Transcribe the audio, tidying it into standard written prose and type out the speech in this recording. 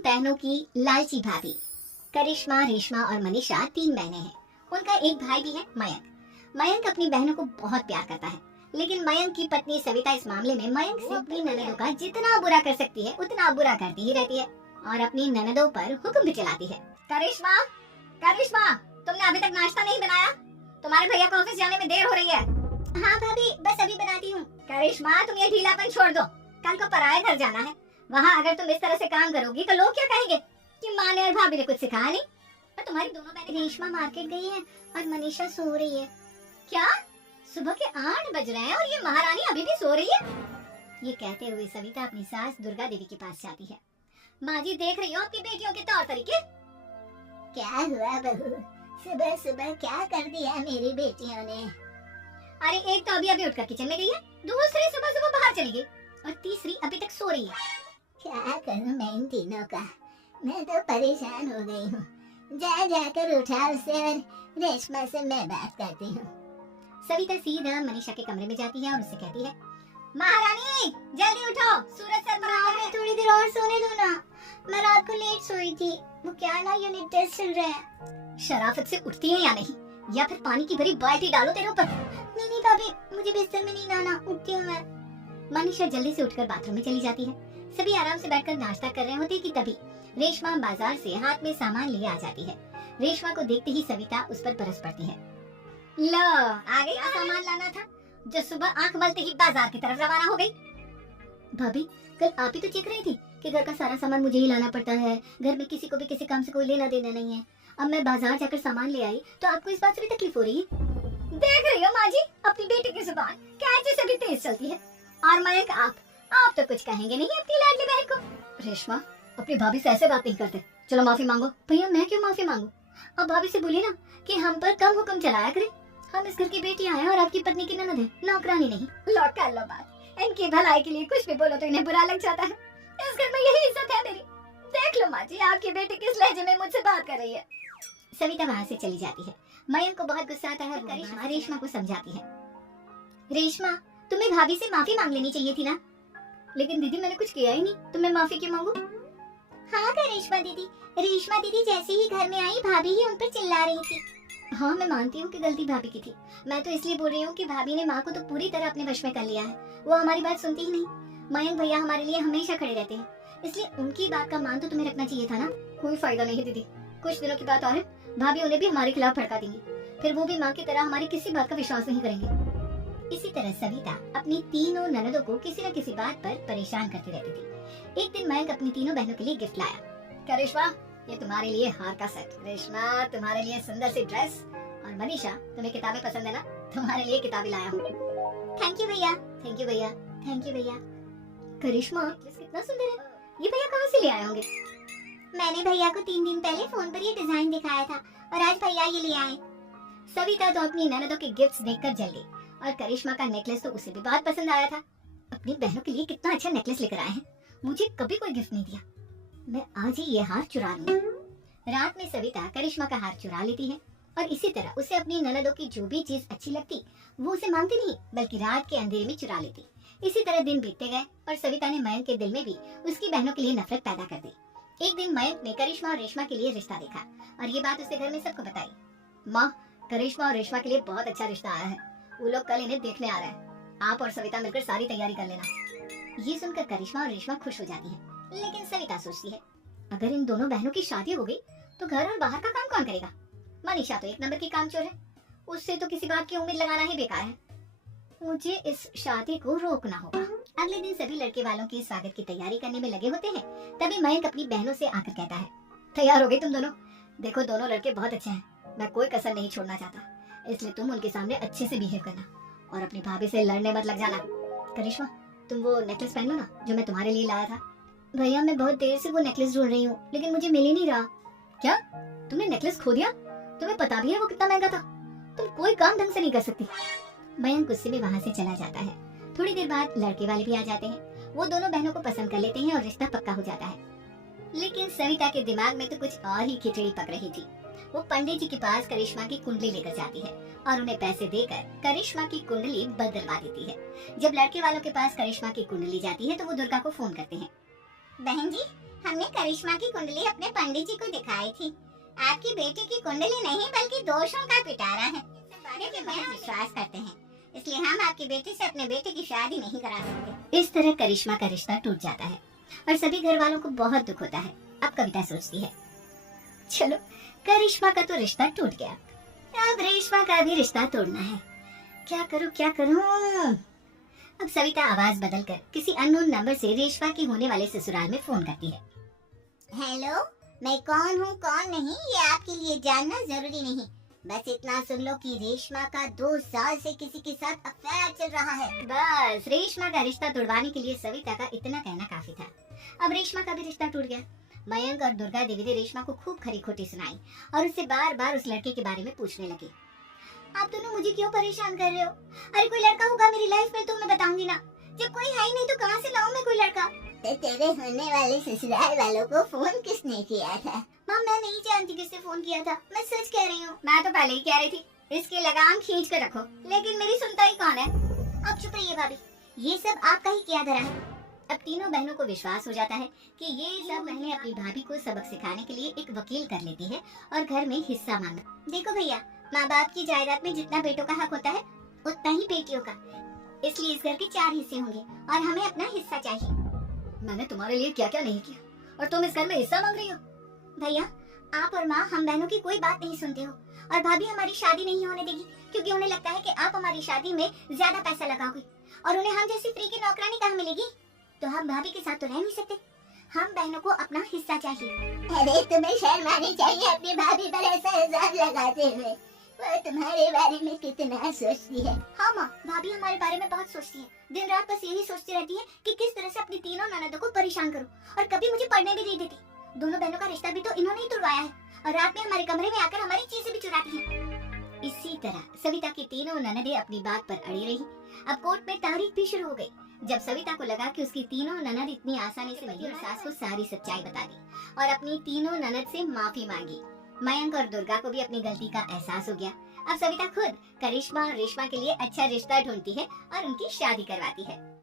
बहनों की लालची भाभी। करिश्मा, रेशमा और मनीषा 3 बहनें हैं। उनका एक भाई भी है, मयंक। मयंक अपनी बहनों को बहुत प्यार करता है, लेकिन मयंक की पत्नी सविता इस मामले में मयंक से अपनी ननदों का जितना बुरा कर सकती है उतना बुरा करती ही रहती है और अपनी ननदों पर हुक्म भी चलाती है। करिश्मा, करिश्मा, तुमने अभी तक नाश्ता नहीं बनाया? तुम्हारे भैया को ऑफिस जाने में देर हो रही है। हाँ भाभी, बस अभी बनाती हूँ। करिश्मा, तुम ये ढीलापन छोड़ दो। कल को पराये घर जाना है। वहाँ अगर तुम इस तरह से काम करोगी तो लोग क्या कहेंगे कि माँ ने और भाभी ने कुछ सिखाया नहीं। और तुम्हारी दोनों बहनें, रेशमा मार्केट गई है और मनीषा सो रही है। क्या? सुबह के 8 बज रहे हैं और ये महारानी अभी भी सो रही है? ये कहते हुए सविता अपनी सास दुर्गा देवी के पास जाती है। माँ जी, देख रही हो आपकी बेटियों के तौर तरीके? क्या हुआ बहू, सुबह सुबह क्या कर दिया मेरी बेटियों ने? अरे एक तो अभी उठकर किचन में गई है, दूसरी सुबह सुबह बाहर चली गई और तीसरी अभी तक सो रही है। क्या करूं मैं इन तीनों का, मैं तो परेशान हो गई हूँ। जाकर उठा उसे और रेशमा से मैं बात करती हूँ। सविता सीधा मनीषा के कमरे में जाती है और उससे कहती है, महारानी जल्दी उठो, सूरज सर पर आ गए। थोड़ी देर और सोने दो ना, मैं रात को लेट सोई थी। वो क्या ना, यूनिट टेस्ट चल रहा है। शराफत से उठती है या नहीं, या फिर पानी की भरी बाल्टी डालो तेरे ऊपर। नहीं भाभी, मुझे बिस्तर में नहीं आना, उठती हूँ मैं। मनीषा जल्दी से उठकर बाथरूम में चली जाती है। सभी आराम से बैठकर नाश्ता कर रहे होते कि तभी रेशमा बाजार से हाथ में सामान लिए आ जाती है। रेशमा को देखते ही सविता उस पर बरस पड़ती है। लो, आ गई, सामान लाना था जो सुबह आंख मलते ही बाजार की तरफ रवाना हो गई। भाभी, कल आप ही तो चीख रही थी कि घर का सारा सामान मुझे ही लाना पड़ता है, घर में किसी को भी किसी काम से कोई लेना देना नहीं है। अब मैं बाजार जाकर सामान ले आई तो आपको इस बात से भी तकलीफ हो रही है? देख रही हो माँ जी, अपनी बेटी की जुबान कैसे से भी तेज चलती है। और मयंक, आप तो कुछ कहेंगे नहीं अपनी लाडली बहन को। रेशमा, अपनी भाभी से ऐसे बात नहीं करते, चलो माफी मांगो। भैया, मैं क्यों माफी मांगू? अब भाभी से बोलिए ना कि हम पर कम हुक्म चलाया करें। हम इस घर की बेटियां हैं और आपकी पत्नी की ननद है, नौकरानी नहीं। लो कर लो बात, इनकी भलाई के लिए कुछ भी बोलो तो इन्हें बुरा लग जाता है। इस घर में यही इज्जत है मेरी। देख लो माँ जी, आपकी बेटी किस लहजे में मुझसे बात कर रही है। सविता वहाँ से चली जाती है। मयंक को बहुत गुस्सा आता है। करिश्मा रेशमा को समझाती है, रेशमा, तुम्हें भाभी से माफी मांग लेनी चाहिए थी ना। लेकिन दीदी, मैंने कुछ किया ही नहीं, तो मैं माफी क्यों मांगू? हाँ करिश्मा दीदी, रेशमा दीदी जैसे ही घर में आई भाभी ही उन पर चिल्ला रही थी। हाँ, मैं मानती हूँ कि गलती भाभी की थी। मैं तो इसलिए बोल रही हूँ कि भाभी ने माँ को तो पूरी तरह अपने वश में कर लिया है। वो हमारी बात सुनती ही नहीं। मयंक भैया हमारे लिए हमेशा खड़े रहते हैं, इसलिए उनकी बात का मान तो तुम्हें रखना चाहिए था ना। कोई फायदा नहीं दीदी, कुछ दिनों की बात और है, भाभी उन्हें भी हमारे खिलाफ भड़का देंगी। फिर वो भी माँ की तरह हमारी किसी बात का विश्वास नहीं करेंगे। इसी तरह सविता अपनी तीनों ननदों को किसी न किसी बात पर परेशान करती रहती थी। एक दिन मयंक अपनी तीनों बहनों के लिए गिफ्ट लाया। करिश्मा, ये तुम्हारे लिए हार का सेट। रेशमा, तुम्हारे लिए सुंदर सी ड्रेस। और मनीषा, तुम्हें किताबें पसंद है ना, तुम्हारे लिए किताबें लाया हूँ। थैंक यू भैया, थैंक यू भैया, थैंक यू भैया। करिश्मा, कितना सुंदर है, ये भैया कहाँ से ले आए होंगे? मैंने भैया को 3 दिन पहले फोन पर ये डिजाइन दिखाया था और आज भैया ये ले आए। सविता तो अपनी ननदों के गिफ्ट्स देखकर जल गई और करिश्मा का नेकलेस तो उसे भी बहुत पसंद आया था। अपनी बहनों के लिए कितना अच्छा नेकलेस लेकर आए हैं, मुझे कभी कोई गिफ्ट नहीं दिया। मैं आज ही ये हार चुरा लूंगी। रात में सविता करिश्मा का हार चुरा लेती है और इसी तरह उसे अपनी ननदों की जो भी चीज अच्छी लगती वो उसे मांगती नहीं, बल्कि रात के अंधेरे में चुरा लेती। इसी तरह दिन बीतते गए और सविता ने मयंक के दिल में भी उसकी बहनों के लिए नफरत पैदा कर दी। एक दिन मयंक ने करिश्मा और रेशमा के लिए रिश्ता देखा और ये बात उसके घर में सबको बताई। माँ, करिश्मा और रेशमा के लिए बहुत अच्छा रिश्ता आया है, वो लोग कल इन्हें देखने आ रहे हैं। आप और सविता मिलकर सारी तैयारी कर लेना। ये सुनकर करिश्मा और रेशमा खुश हो जाती है, लेकिन सविता सोचती है, अगर इन दोनों बहनों की शादी हो गई तो घर और बाहर का काम कौन करेगा? मनीषा तो 1 नंबर की कामचोर है, उससे तो किसी बात की उम्मीद लगाना ही बेकार है। मुझे इस शादी को रोकना होगा। अगले दिन सभी लड़के वालों की स्वागत की तैयारी करने में लगे होते हैं। तभी मयंक अपनी बहनों से आकर कहता है, तैयार हो गई तुम दोनों? देखो, दोनों लड़के बहुत अच्छे हैं, मैं कोई कसर नहीं छोड़ना चाहता, इसलिए तुम उनके सामने अच्छे से बिहेव करना और अपनी भाभी से लड़ने मत लग जाना। करिश्मा, तुम वो नेकलेस पहन लो ना जो मैं तुम्हारे लिए लाया था। भैया, मैं बहुत देर से वो नेकलेस ढूंढ रही हूँ, लेकिन मुझे मिल ही नहीं रहा। क्या, तुमने नेकलेस खो दिया? तुम्हें पता भी है वो कितना महंगा था? तुम कोई काम ढंग से नहीं कर सकती। मयंक गुस्से में वहाँ से चला जाता है। थोड़ी देर बाद लड़के वाले भी आ जाते हैं। वो दोनों बहनों को पसंद कर लेते हैं और रिश्ता पक्का हो जाता है। लेकिन सविता के दिमाग में तो कुछ और ही खिचड़ी पक रही थी। वो पंडित जी के पास करिश्मा की कुंडली लेकर जाती है और उन्हें पैसे देकर करिश्मा की कुंडली बदलवा देती है। जब लड़के वालों के पास करिश्मा की कुंडली जाती है तो वो दुर्गा को फोन करते हैं। बहन जी, हमने करिश्मा की कुंडली अपने पंडित जी को दिखाई थी। आपकी बेटी की कुंडली नहीं बल्कि दोषों का पिटारा है। देखिए, मैं विश्वास करते हैं, इसलिए हम आपकी बेटी से अपने बेटे की शादी नहीं करा सकते। इस तरह करिश्मा का रिश्ता टूट जाता है और सभी घर वालों को बहुत दुख होता है। अब कविता सोचती है, चलो करिश्मा का तो रिश्ता टूट गया, अब रेशमा का भी रिश्ता तोड़ना है। क्या करूं क्या करूं? अब सविता आवाज बदलकर किसी अननोन नंबर से रेशमा के होने वाले ससुराल में फोन करती है। हेलो, मैं कौन हूँ कौन नहीं ये आपके लिए जानना जरूरी नहीं, बस इतना सुन लो कि रेशमा का 2 साल से किसी के साथ अफेयर चल रहा है। बस रेशमा का रिश्ता तोड़वाने के लिए सविता का इतना कहना काफी था। अब रेशमा का भी रिश्ता टूट गया। मयंक और दुर्गा देवी ने रेशमा को खूब खरी खोटी सुनाई और उससे बार बार उस लड़के के बारे में पूछने लगी। आप दोनों मुझे क्यों परेशान कर रहे हो? अरे कोई लड़का होगा मेरी लाइफ में तो मैं बताऊंगी ना, जब कोई है ही नहीं तो कहाँ से लाऊं मैं कोई लड़का? तो तेरे होने वाले ससुराल वालों को फोन किसने किया था? माँ, मैं नहीं जानती किसने फोन किया था, मैं सच कह रही हूँ। मैं तो पहले ही कह रही थी इसकी लगाम खींच कर रखो, लेकिन मेरी सुनता ही कौन है? अब चुप रहिए भाभी, ये सब आपका ही किया धरा है। अब तीनों बहनों को विश्वास हो जाता है कि ये सब बहनें अपनी भाभी को सबक सिखाने के लिए एक वकील कर लेती है और घर में हिस्सा मांगा। देखो भैया, माँ बाप की जायदाद में जितना बेटों का हक होता है उतना ही बेटियों का, इसलिए इस घर के 4 हिस्से होंगे और हमें अपना हिस्सा चाहिए। मैंने तुम्हारे लिए क्या क्या नहीं किया और तुम इस घर में हिस्सा मांग रही हो? भैया, आप और माँ हम बहनों की कोई बात नहीं सुनते हो और भाभी हमारी शादी नहीं होने देगी क्योंकि उन्हें लगता है कि आप हमारी शादी में ज्यादा पैसा लगाओगे और उन्हें हम जैसी फ्री की नौकरानी कहाँ मिलेगी। तो हम भाभी के साथ तो रह नहीं सकते, हम बहनों को अपना हिस्सा चाहिए। अरे तुम्हें शर्म आनी चाहिए अपनी भाभी पर ऐसा इल्जाम लगाते हुए, वो तुम्हारे बारे में कितना सोचती है। हाँ माँ, भाभी हमारे बारे में बहुत सोचती है, दिन रात बस यही सोचती रहती है कि किस तरह से अपनी तीनों ननदों को परेशान करूं और कभी मुझे पढ़ने भी नहीं देती। दोनों बहनों का रिश्ता भी तो इन्होंने ही तुड़वाया है और रात में हमारे कमरे में आकर हमारी चीजें भी चुराती हैं। इसी तरह सविता की तीनों ननदें अपनी बात पर अड़ी रही। अब कोर्ट में तारीख भी शुरू हो गई। जब सविता को लगा कि उसकी तीनों ननद इतनी आसानी से नहीं, और सास को सारी सच्चाई बता दी और अपनी तीनों ननद से माफी मांगी। मयंक और दुर्गा को भी अपनी गलती का एहसास हो गया। अब सविता खुद करिश्मा और रेशमा के लिए अच्छा रिश्ता ढूंढती है और उनकी शादी करवाती है।